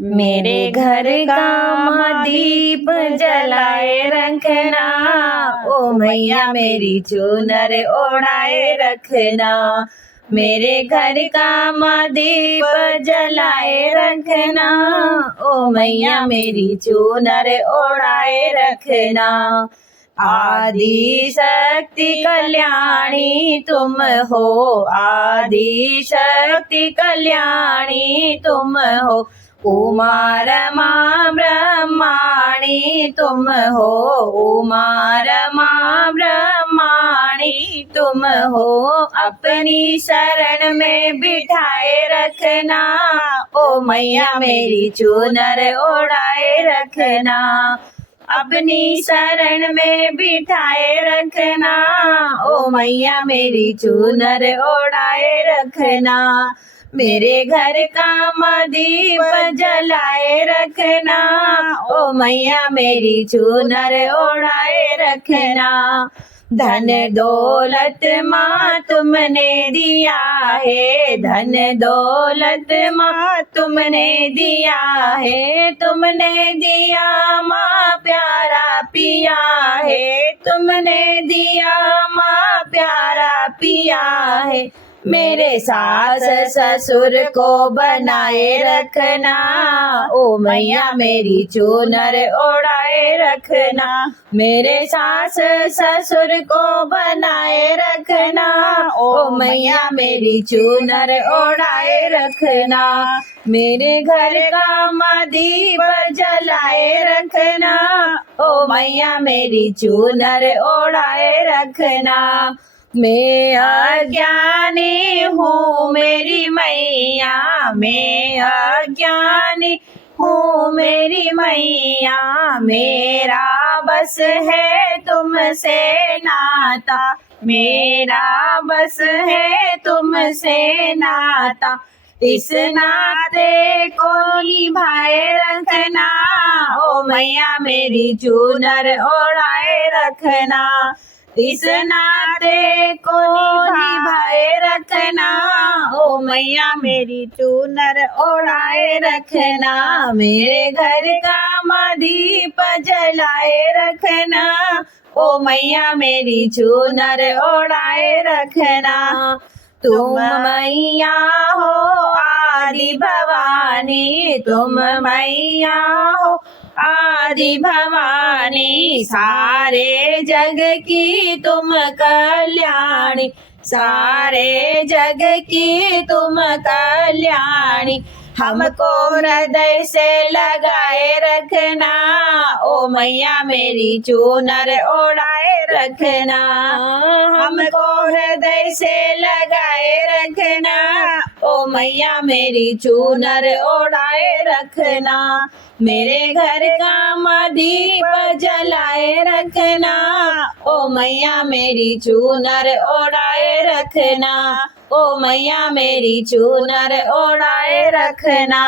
मेरे घर का दीप जलाए रखना, ओ मैया मेरी चूनर ओढ़ाए रखना। मेरे घर का दीप जलाए रखना, ओ मैया मेरी चूनर ओढ़ाए रखना। आदि शक्ति कल्याणी तुम हो, आदि शक्ति कल्याणी तुम हो। उमा रमा ब्रह्माणी तुम हो, उमा रमा ब्रह्माणी तुम हो। अपनी शरण में बिठाए रखना, ओ मैया मेरी चूनर ओढ़ाए रखना। अपनी शरण में बिठाए रखना, ओ मैया मेरी चूनर ओढ़ाए रखना। मेरे घर का दीप जलाए रखना, ओ मैया मेरी चूनर ओढ़ाए रखना। धन दौलत माँ तुमने दिया है, धन दौलत माँ तुमने दिया है। तुमने दिया माँ प्यारा पिया है, तुमने दिया माँ प्यारा पिया है। मेरे सास ससुर को बनाए रखना, ओ मैया मेरी चूनर ओढ़ाए रखना। मेरे सास ससुर को बनाए रखना, ओ मैया मेरी चूनर ओढ़ाए रखना। मेरे घर का दीप जलाए रखना, ओ मैया मेरी चूनर ओढ़ाए रखना। मैं अज्ञानी हूँ मेरी मैया, मैं अज्ञानी हूँ मेरी मैया। मेरा बस है तुमसे नाता, मेरा बस है तुमसे नाता। इस नाते को निभाए रखना, ओ मैया मेरी चूनर ओढ़ाए रखना। इस नाते को निभाए रखना, ओ मैया मेरी चूनर ओढ़ाए रखना। मेरे घर का दीप जलाए रखना, ओ मैया मेरी चूनर ओढ़ाए रखना। तुम मैया हो आदि भवानी, तुम मैया हो आदि भवानी। सारे जग की तुम कल्याणी, सारे जग की तुम कल्याणी। हमको हृदय से लगाए रखना, ओ मैया मेरी चूनर ओढ़ाए रखना। हमको हृदय से लगाए रखना, ओ मैया मेरी चूनर ओढ़ाए रखना। मेरे घर का दीप जलाए रखना, ओ मैया मेरी चूनर ओढ़ाए रखना। ओ मैया मेरी चूनर ओढ़ाए रखना।